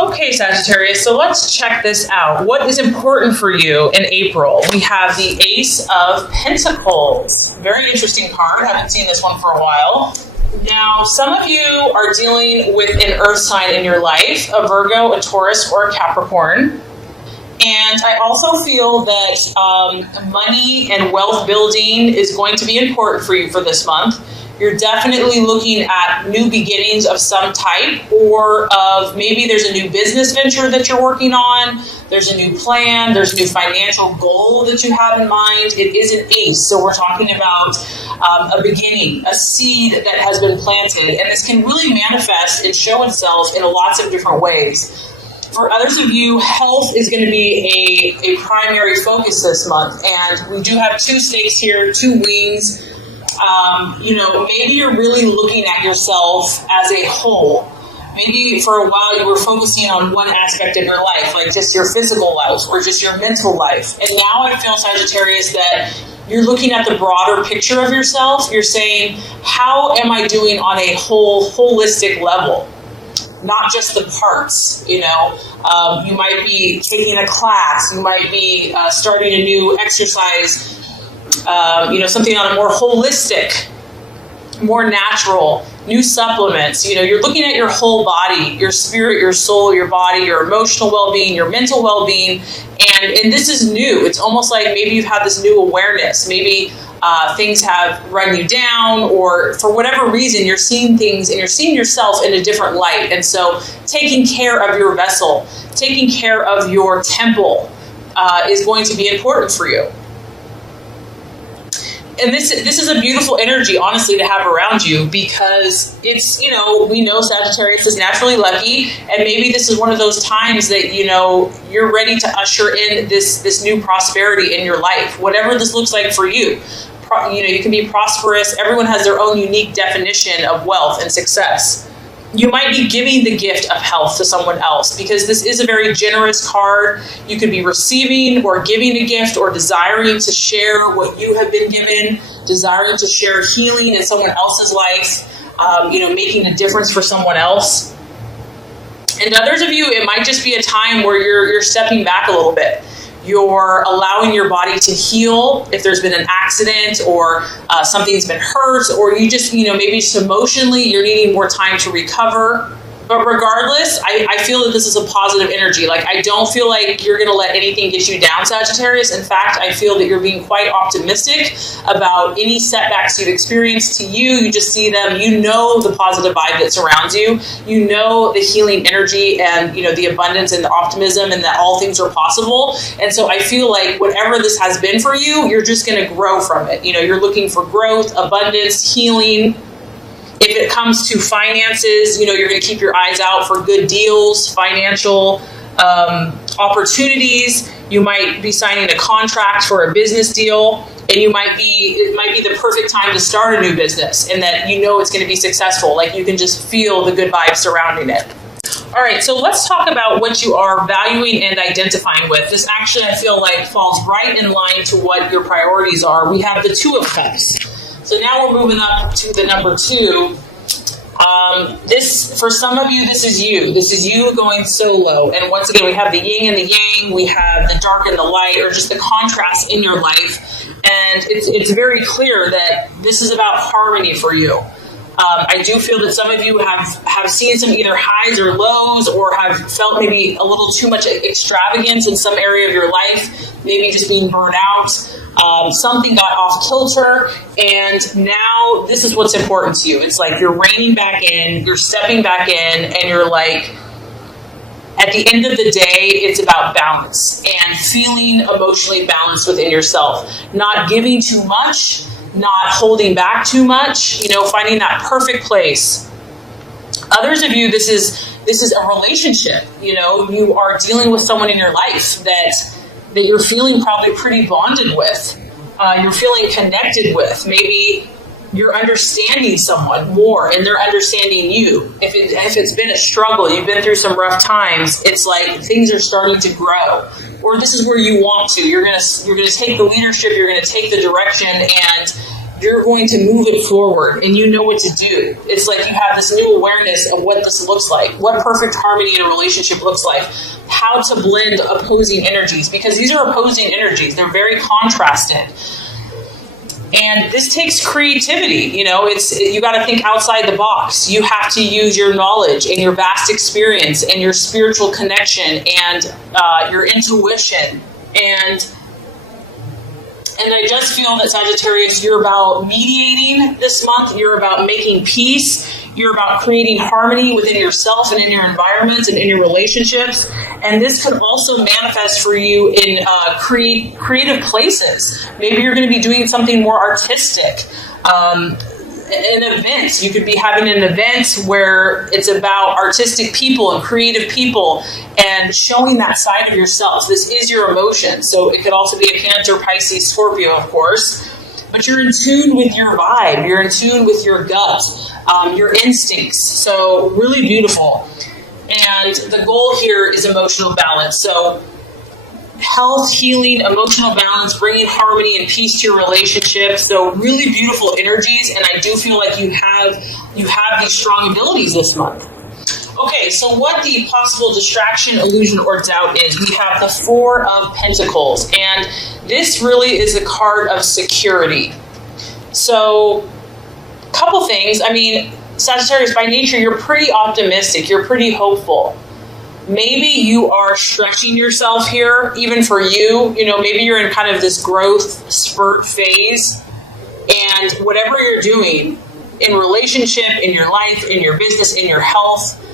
Okay, Sagittarius, so let's check this out. What is important for you in April? We have the Ace of Pentacles. Very interesting card. Haven't seen this one for a while. Now, some of you are dealing with an earth sign in your life, a Virgo, a Taurus, or a Capricorn. And I also feel that money and wealth building is going to be important for you for this month. You're definitely looking at new beginnings of some type, or of maybe there's a new business venture that you're working on. There's a new plan. There's a new financial goal that you have in mind. It is an ace. So we're talking about a beginning, a seed that has been planted. And this can really manifest and show itself in lots of different ways. For others of you, health is going to be a primary focus this month. And we do have two stakes here, two wings. Maybe you're really looking at yourself as a whole. Maybe for a while you were focusing on one aspect of your life, like just your physical life or just your mental life. And now I feel, Sagittarius, that you're looking at the broader picture of yourself. You're saying, how am I doing on a holistic level? Not just the parts, you might be taking a class. You might be starting a new exercise, something on a more holistic, more natural, new supplements. You're looking at your whole body, your spirit, your soul, your body, your emotional well-being, your mental well-being. And this is new. It's almost like maybe you've had this new awareness. Maybe things have run you down, or for whatever reason, you're seeing things and you're seeing yourself in a different light. And so taking care of your vessel, taking care of your temple is going to be important for you. And this is a beautiful energy, honestly, to have around you, because it's, we know Sagittarius is naturally lucky, and maybe this is one of those times that, you're ready to usher in this new prosperity in your life, whatever this looks like for you. You can be prosperous. Everyone has their own unique definition of wealth and success. You might be giving the gift of health to someone else, because this is a very generous card. You could be receiving or giving a gift, or desiring to share what you have been given, desiring to share healing in someone else's life, making a difference for someone else. And others of you, it might just be a time where you're stepping back a little bit. You're allowing your body to heal if there's been an accident, or something's been hurt, or you just, maybe just emotionally you're needing more time to recover. But regardless, I feel that this is a positive energy. Like, I don't feel like you're going to let anything get you down, Sagittarius. In fact, I feel that you're being quite optimistic about any setbacks you've experienced. To you just see them. You know the positive vibe that surrounds you. You know the healing energy, and, the abundance and the optimism, and that all things are possible. And so I feel like whatever this has been for you, you're just going to grow from it. You're looking for growth, abundance, healing. If it comes to finances, you're going to keep your eyes out for good deals, financial opportunities. You might be signing a contract for a business deal, and it might be the perfect time to start a new business, and that it's going to be successful. Like, you can just feel the good vibes surrounding it. All right, so let's talk about what you are valuing and identifying with. This actually, I feel like, falls right in line to what your priorities are. We have the Two of Cups. So now we're moving up to the number 2. For some of you, this is you. This is you going solo. And once again, we have the yin and the yang. We have the dark and the light, or just the contrast in your life. And it's very clear that this is about harmony for you. I do feel that some of you have seen some either highs or lows, or have felt maybe a little too much extravagance in some area of your life, maybe just being burned out. Something got off kilter, and now this is what's important to you. It's like you're reining back in, you're stepping back in, and you're like, at the end of the day, it's about balance and feeling emotionally balanced within yourself. Not giving too much, not holding back too much, finding that perfect place. Others of you, this is a relationship. You are dealing with someone in your life that you're feeling probably pretty bonded with. You're feeling connected with. Maybe you're understanding someone more, and they're understanding you. If it's been a struggle, you've been through some rough times, it's like things are starting to grow. Or this is where you want to. You're gonna take the leadership. You're gonna take the direction, and you're going to move it forward and you know what to do. It's like you have this new awareness of what this looks like, what perfect harmony in a relationship looks like, how to blend opposing energies, because these are opposing energies. They're very contrasted. And this takes creativity. You know, you got to think outside the box. You have to use your knowledge and your vast experience and your spiritual connection and your intuition. And I just feel that, Sagittarius, you're about mediating this month. You're about making peace. You're about creating harmony within yourself and in your environments and in your relationships. And this could also manifest for you in creative places. Maybe you're going to be doing something more artistic. An event. You could be having an event where it's about artistic people and creative people and showing that side of yourself. This is your emotion. So it could also be a Cancer, Pisces, Scorpio, of course. But you're in tune with your vibe. You're in tune with your gut, your instincts. So really beautiful. And the goal here is emotional balance. So health, healing, emotional balance, bringing harmony and peace to your relationship. So really beautiful energies, and I do feel like you have these strong abilities this month. Okay, so what the possible distraction, illusion, or doubt is, we have the Four of Pentacles, and this really is a card of security. So, a couple things. I mean, Sagittarius, by nature, you're pretty optimistic. You're pretty hopeful. Maybe you are stretching yourself here, even for you. You know, maybe you're in kind of this growth spurt phase, and whatever you're doing in relationship, in your life, in your business, in your health,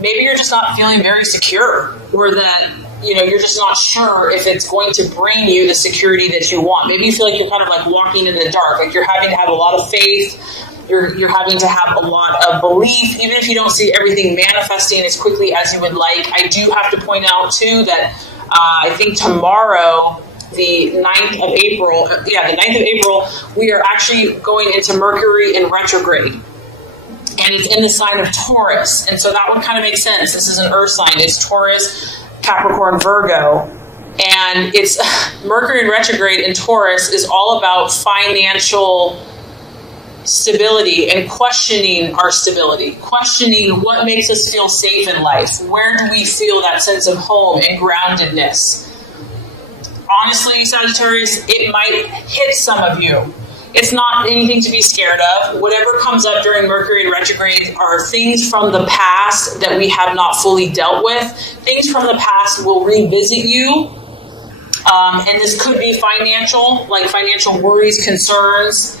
maybe you're just not feeling very secure, or that, you know, you're just not sure if it's going to bring you the security that you want. Maybe you feel like you're kind of like walking in the dark, like you're having to have a lot of faith. You're having to have a lot of belief, even if you don't see everything manifesting as quickly as you would like. I do have to point out, too, that I think tomorrow, the 9th of April, we are actually going into Mercury in retrograde. And it's in the sign of Taurus. And so that would kind of make sense. This is an earth sign. It's Taurus, Capricorn, Virgo. And it's Mercury in retrograde in Taurus is all about financial stability and questioning our stability, questioning what makes us feel safe in life. Where do we feel that sense of home and groundedness? Honestly, Sagittarius, it might hit some of you. It's not anything to be scared of. Whatever comes up during Mercury in retrograde are things from the past that we have not fully dealt with. Things from the past will revisit you. And this could be financial, like financial worries, concerns.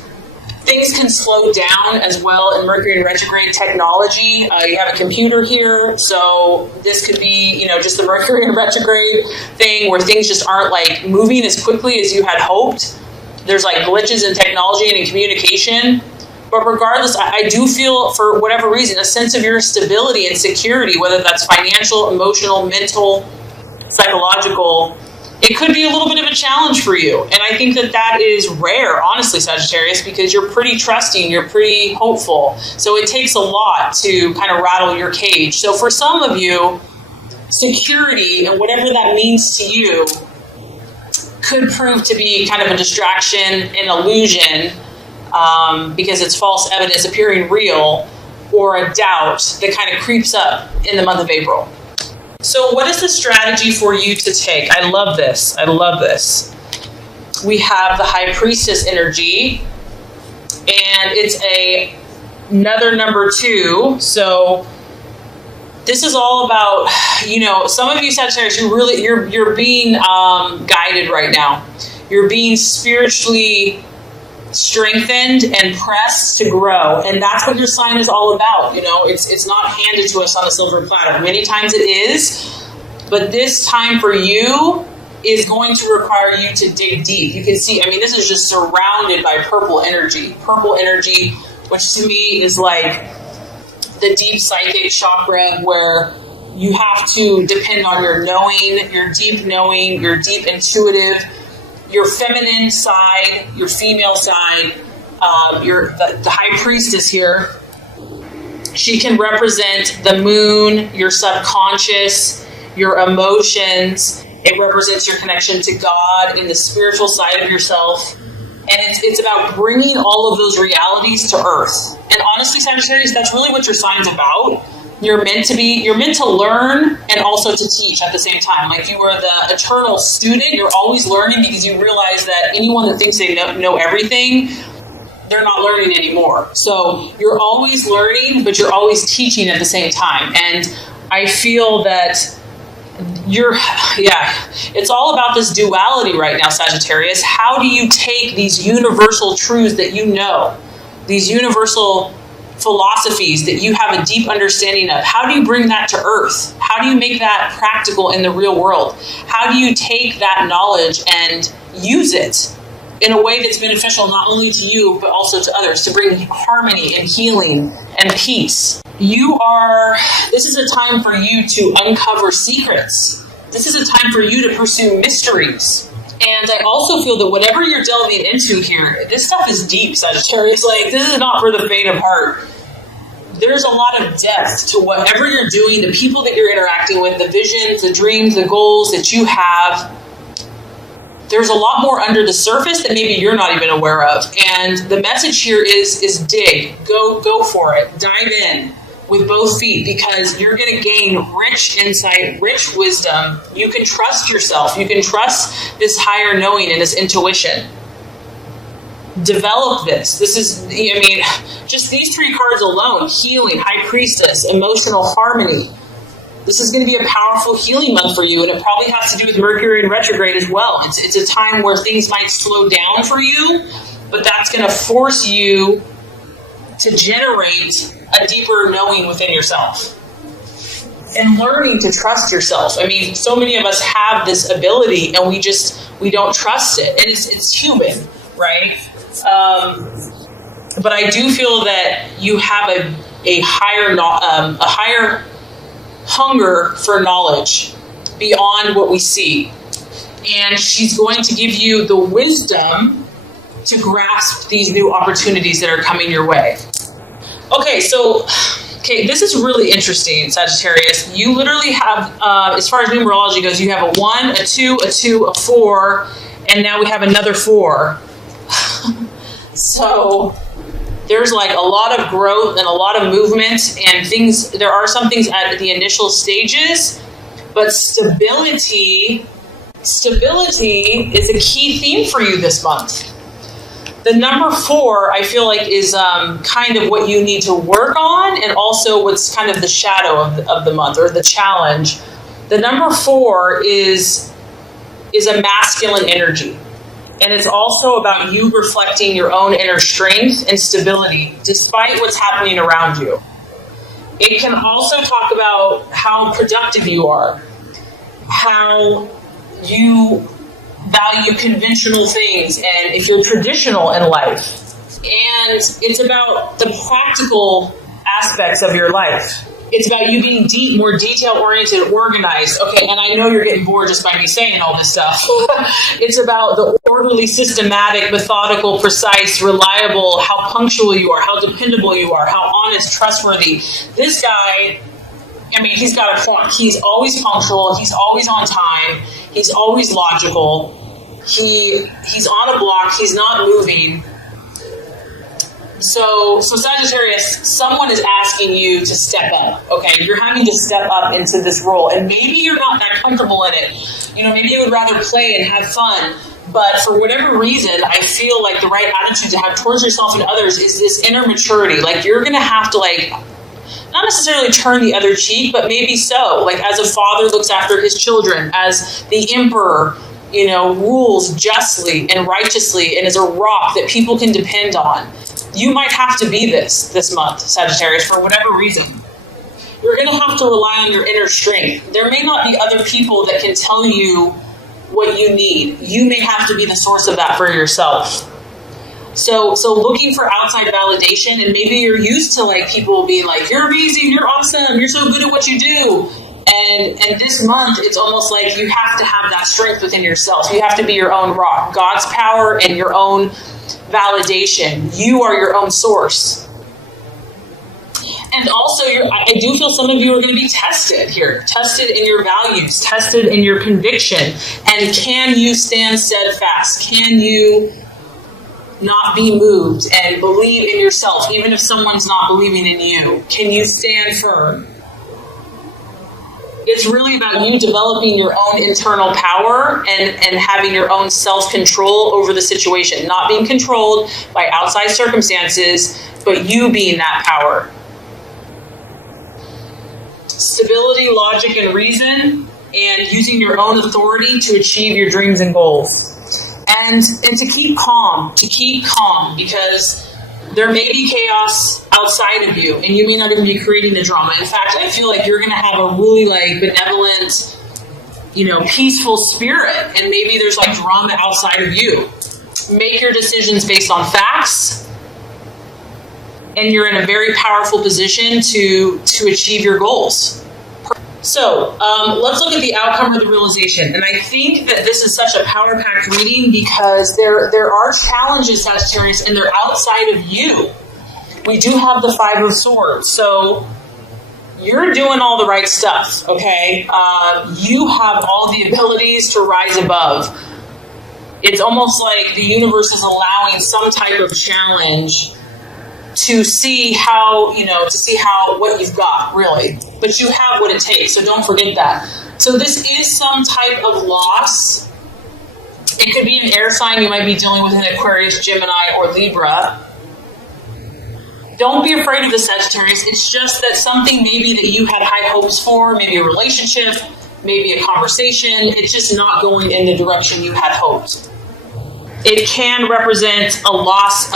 Things can slow down as well in Mercury in retrograde. Technology. You have a computer here, so this could be, you know, just the Mercury in retrograde thing where things just aren't like moving as quickly as you had hoped. There's like glitches in technology and in communication. But regardless, I do feel, for whatever reason, a sense of your stability and security, whether that's financial, emotional, mental, psychological. It could be a little bit of a challenge for you. And I think that is rare, honestly, Sagittarius, because you're pretty trusting, you're pretty hopeful. So it takes a lot to kind of rattle your cage. So for some of you, security and whatever that means to you could prove to be kind of a distraction, an illusion, because it's false evidence appearing real, or a doubt that kind of creeps up in the month of April. So what is the strategy for you to take? I love this. I love this. We have the High Priestess energy, and it's another number 2. So this is all about, you know, some of you Sagittarius, you're being guided right now. You're being spiritually strengthened and pressed to grow, and that's what your sign is all about. You know, it's not handed to us on a silver platter. Many times it is, but this time for you is going to require you to dig deep. You can see, I mean, this is just surrounded by purple energy, which to me is like the deep psychic chakra, where you have to depend on your knowing, your deep intuitive, your feminine side, your female side. The High Priestess here, she can represent the moon, your subconscious, your emotions. It represents your connection to God in the spiritual side of yourself. And it's about bringing all of those realities to earth. And honestly, Sagittarius, that's really what your sign's about. You're meant to learn and also to teach at the same time. Like you are the eternal student. You're always learning because you realize that anyone that thinks they know everything, they're not learning anymore. So you're always learning, but you're always teaching at the same time. And I feel that it's all about this duality right now, Sagittarius. How do you take these universal truths that you know, these universal philosophies that you have a deep understanding of? How do you bring that to earth? How do you make that practical in the real world? How do you take that knowledge and use it in a way that's beneficial not only to you, but also to others, to bring harmony and healing and peace? This is a time for you to uncover secrets. This is a time for you to pursue mysteries. And I also feel that whatever you're delving into here, this stuff is deep, Sagittarius. Like, this is not for the faint of heart. There's a lot of depth to whatever you're doing, the people that you're interacting with, the visions, the dreams, the goals that you have. There's a lot more under the surface that maybe you're not even aware of. And the message here is dig. Go for it. Dive in with both feet, because you're going to gain rich insight, rich wisdom. You can trust yourself. You can trust this higher knowing and this intuition. Develop this. This is, just these three cards alone: healing, high priestess, emotional harmony. This is going to be a powerful healing month for you, and it probably has to do with Mercury in retrograde as well. It's a time where things might slow down for you, but that's going to force you to generate a deeper knowing within yourself and learning to trust yourself. So many of us have this ability and we don't trust it, and it's human, right? But I do feel that you have a higher hunger for knowledge beyond what we see, and she's going to give you the wisdom to grasp these new opportunities that are coming your way. Okay, this is really interesting, Sagittarius. You literally have, as far as numerology goes, you have a 1, a 2, a 2, a 4, and now we have another 4. So there's like a lot of growth and a lot of movement and things. There are some things at the initial stages, but stability is a key theme for you this month. The number 4, I feel like, is kind of what you need to work on, and also what's kind of the shadow of the month, or the challenge. The number 4 is a masculine energy. And it's also about you reflecting your own inner strength and stability, despite what's happening around you. It can also talk about how productive you are, how you value conventional things, and if you're traditional in life. And it's about the practical aspects of your life. It's about you being more detail-oriented, organized. Okay, and I know you're getting bored just by me saying all this stuff. It's about the orderly, systematic, methodical, precise, reliable, how punctual you are, how dependable you are, how honest, trustworthy. This guy, he's got a point. He's always punctual. He's always on time. He's always logical. He's on a block. He's not moving. So Sagittarius, someone is asking you to step up, okay? You're having to step up into this role, and maybe you're not that comfortable in it. Maybe you would rather play and have fun, but for whatever reason, I feel like the right attitude to have towards yourself and others is this inner maturity. Like, you're going to have to, not necessarily turn the other cheek, but maybe so. Like, as a father looks after his children, as the emperor, rules justly and righteously and is a rock that people can depend on. You might have to be this month, Sagittarius, for whatever reason. You're going to have to rely on your inner strength. There may not be other people that can tell you what you need. You may have to be the source of that for yourself. So looking for outside validation, and maybe you're used to people being like, you're amazing, you're awesome, you're so good at what you do. And this month, it's almost like you have to have that strength within yourself. You have to be your own rock. God's power and your own validation. You are your own source. And also, I do feel some of you are going to be tested here. Tested in your values. Tested in your conviction. And can you stand steadfast? Can you not be moved and believe in yourself, even if someone's not believing in you? Can you stand firm? It's really about you developing your own internal power and having your own self-control over the situation, not being controlled by outside circumstances, but you being that power. Stability, logic, and reason, and using your own authority to achieve your dreams and goals. And to keep calm, because there may be chaos outside of you, and you may not even be creating the drama. In fact, I feel like you're going to have a really benevolent, peaceful spirit, and maybe there's drama outside of you. Make your decisions based on facts, and you're in a very powerful position to achieve your goals. So let's look at the outcome of the realization. And I think that this is such a power-packed reading because there are challenges, Sagittarius, and they're outside of you. We do have the Five of Swords. So you're doing all the right stuff, okay? You have all the abilities to rise above. It's almost like the universe is allowing some type of challenge to see how, what you've got, really. But you have what it takes, so don't forget that. So this is some type of loss. It could be an air sign. You might be dealing with an Aquarius, Gemini, or Libra. Don't be afraid of the Sagittarius. It's just that something maybe that you had high hopes for, maybe a relationship, maybe a conversation, it's just not going in the direction you had hoped. It can represent a loss,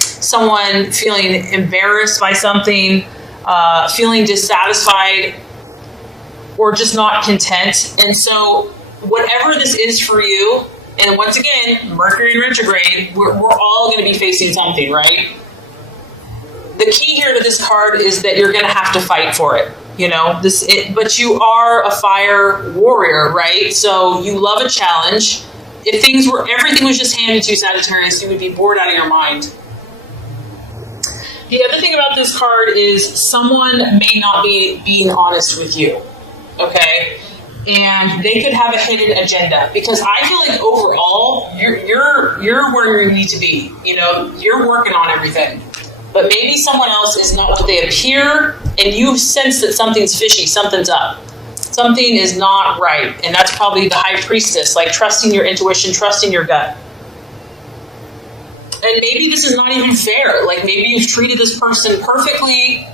someone feeling embarrassed by something, feeling dissatisfied, or just not content. And so whatever this is for you, and once again, Mercury in retrograde, we're all going to be facing something, right? The key here to this card is that you're going to have to fight for it. But you are a fire warrior, right? So you love a challenge. If everything was just handed to you, Sagittarius, you would be bored out of your mind. The other thing about this card is someone may not be being honest with you, okay? And they could have a hidden agenda, because I feel like overall you're where you need to be. You're working on everything, but maybe someone else is not what they appear, and you sense that something's fishy, something's up. Something is not right, and that's probably the High Priestess, trusting your intuition, trusting your gut. And maybe this is not even fair. Maybe you've treated this person perfectly,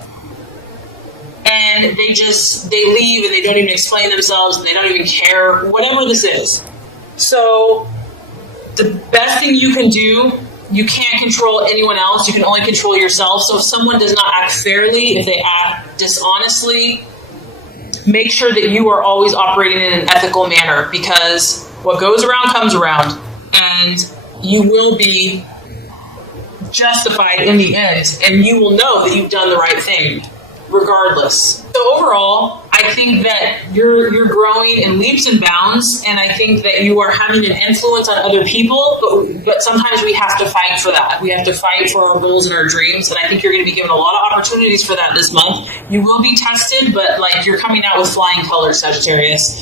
and they leave and they don't even explain themselves, and they don't even care, whatever this is. So the best thing you can do, you can't control anyone else, you can only control yourself. So if someone does not act fairly, if they act dishonestly, make sure that you are always operating in an ethical manner, because what goes around comes around, and you will be justified in the end, and you will know that you've done the right thing regardless. So overall, I think that you're growing in leaps and bounds, and I think that you are having an influence on other people, but sometimes we have to fight for that. We have to fight for our goals and our dreams, and I think you're going to be given a lot of opportunities for that this month. You will be tested, but you're coming out with flying colors, Sagittarius.